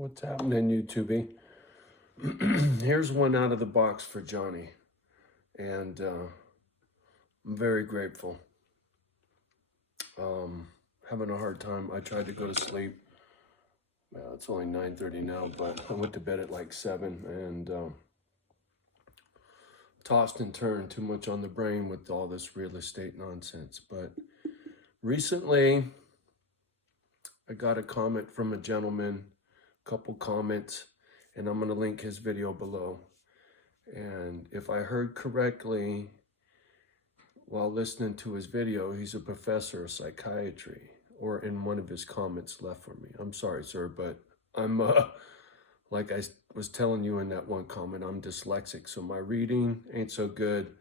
What's happening, YouTube? Here's one out of the box for Johnny, and I'm very grateful. Having a hard time. I tried to go to sleep. Well, it's only 9:30 now, but I went to bed at like 7 and tossed and turned too much on the brain with all this real estate nonsense. But recently, I got a comment from a gentleman, a couple comments, and I'm going to link his video below. And if I heard correctly, while listening to his video, he's a professor of psychiatry, or in one of his comments left for me. I'm sorry, sir, but I'm, like I was telling you in that one comment, I'm dyslexic, so my reading ain't so good,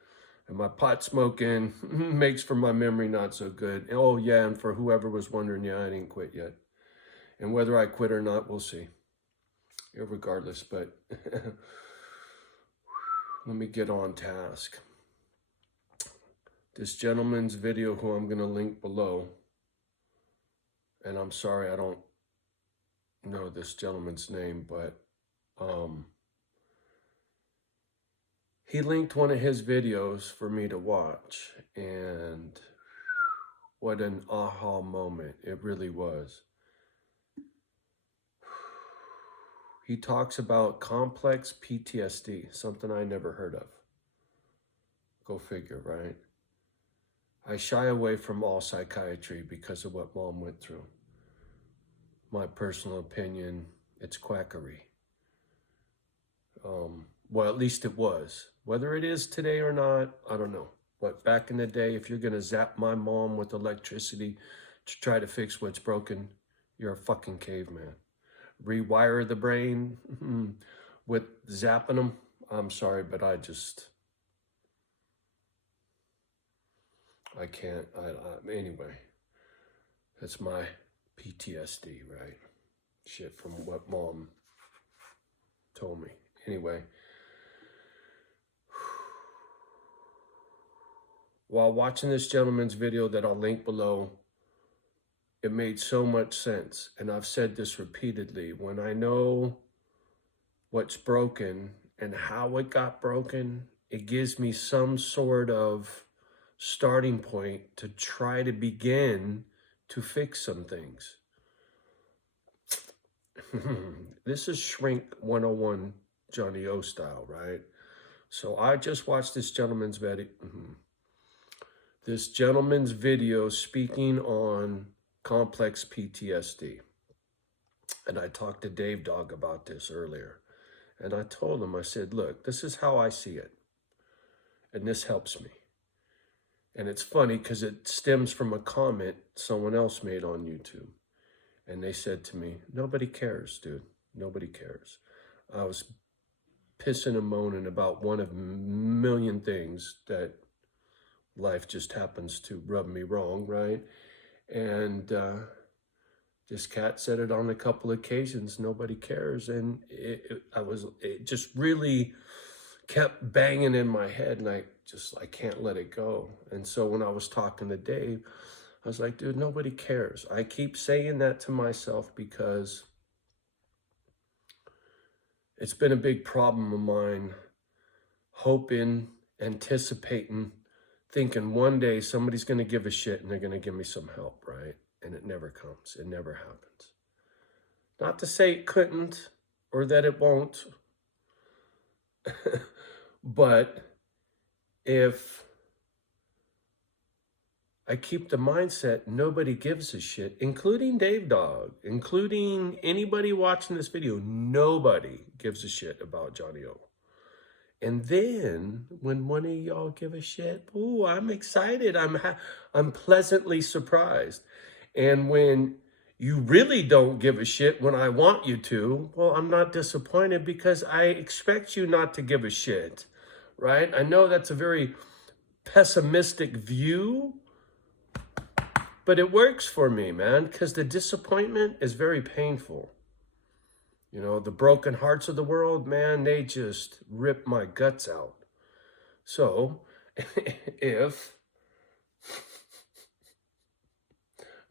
and my pot smoking makes for my memory not so good. Oh yeah, and for whoever was wondering, yeah, I didn't quit yet. And whether I quit or not, we'll see. Regardless, but let me get on task. This gentleman's video, who I'm going to link below, and I'm sorry I don't know this gentleman's name, but he linked one of his videos for me to watch, and what an aha moment it really was. He talks about complex PTSD, something I never heard of. Go figure, right? I shy away from all psychiatry because of what Mom went through. My personal opinion, it's quackery. Well, at least it was. Whether it is today or not, I don't know. But back in the day, if you're going to zap my mom with electricity to try to fix what's broken, you're a fucking caveman. Rewire the brain with zapping them, I'm sorry, but I can't. Anyway, that's my PTSD, right? Shit from what Mom told me. Anyway, while watching this gentleman's video that I'll link below, it made so much sense. And I've said this repeatedly. When I know what's broken and how it got broken, it gives me some sort of starting point to try to begin to fix some things. This is Shrink 101 Johnny O style, right? So I just watched this gentleman's video. This gentleman's video speaking on complex PTSD. And I talked to Dave Dog about this earlier. And I told him, I said, look, this is how I see it. And this helps me. And it's funny because it stems from a comment someone else made on YouTube. And they said to me, nobody cares, dude. Nobody cares. I was pissing and moaning about one of a million things that life just happens to rub me wrong, right? And this cat said it on a couple of occasions, nobody cares. And it just really kept banging in my head, and I can't let it go. And so when I was talking to Dave, I was like, dude, nobody cares. I keep saying that to myself because it's been a big problem of mine, hoping, anticipating, thinking one day somebody's going to give a shit and they're going to give me some help, right? And it never comes. It never happens. Not to say it couldn't or that it won't, but if I keep the mindset nobody gives a shit, including Dave Dog, including anybody watching this video, nobody gives a shit about Johnny O. And then when one of y'all give a shit, ooh, I'm excited. I'm pleasantly surprised. And when you really don't give a shit when I want you to, well, I'm not disappointed because I expect you not to give a shit, right? I know that's a very pessimistic view, but it works for me, man, because the disappointment is very painful. You know, the broken hearts of the world, man, they just rip my guts out. So if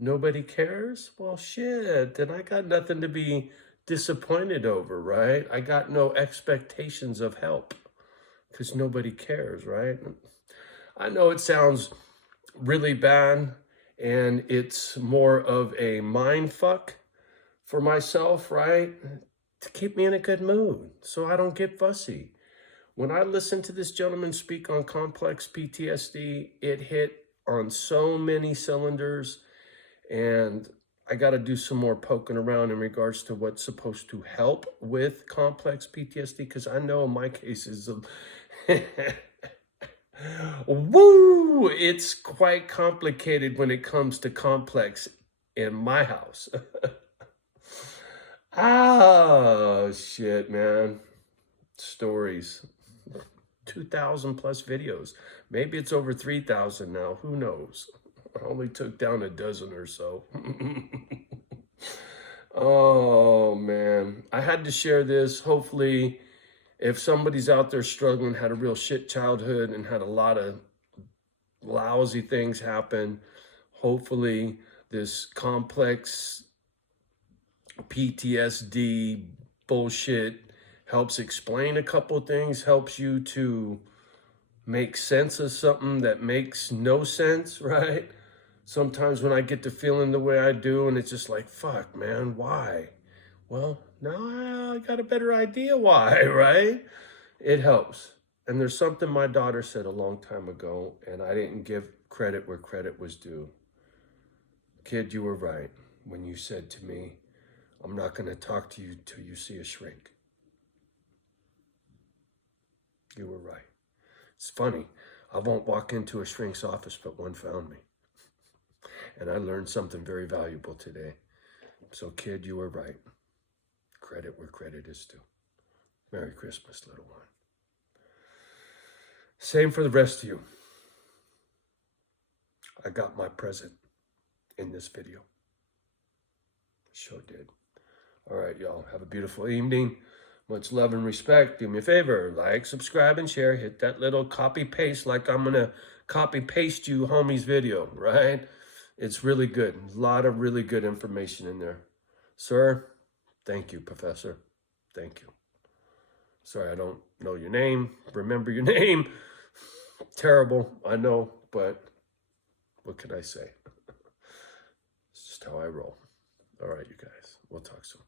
nobody cares, well, shit, then I got nothing to be disappointed over, right? I got no expectations of help because nobody cares, right? I know it sounds really bad and it's more of a mind fuck for myself, right? To keep me in a good mood so I don't get fussy. When I listened to this gentleman speak on complex PTSD, it hit on so many cylinders, and I got to do some more poking around in regards to what's supposed to help with complex PTSD, because I know in my cases, woo, it's quite complicated when it comes to complex in my house. Oh, shit, man. Stories. 2,000 plus videos. Maybe it's over 3,000 now. Who knows? I only took down a dozen or so. Oh, man. I had to share this. Hopefully, if somebody's out there struggling, had a real shit childhood, and had a lot of lousy things happen, hopefully this complex PTSD bullshit helps explain a couple things, helps you to make sense of something that makes no sense, right? Sometimes when I get to feeling the way I do, and it's just like, fuck, man, why? Well, now I got a better idea why, right? It helps. And there's something my daughter said a long time ago, and I didn't give credit where credit was due. Kid, you were right when you said to me, I'm not going to talk to you till you see a shrink. You were right. It's funny. I won't walk into a shrink's office, but one found me. And I learned something very valuable today. So, kid, you were right. Credit where credit is due. Merry Christmas, little one. Same for the rest of you. I got my present in this video. Sure did. All right, y'all. Have a beautiful evening. Much love and respect. Do me a favor. Like, subscribe, and share. Hit that little copy paste like I'm going to copy paste you homie's video, right? It's really good. A lot of really good information in there. Sir, thank you, Professor. Thank you. Sorry, I don't know your name. Remember your name. Terrible, I know, but what can I say? It's just how I roll. All right, you guys. We'll talk soon.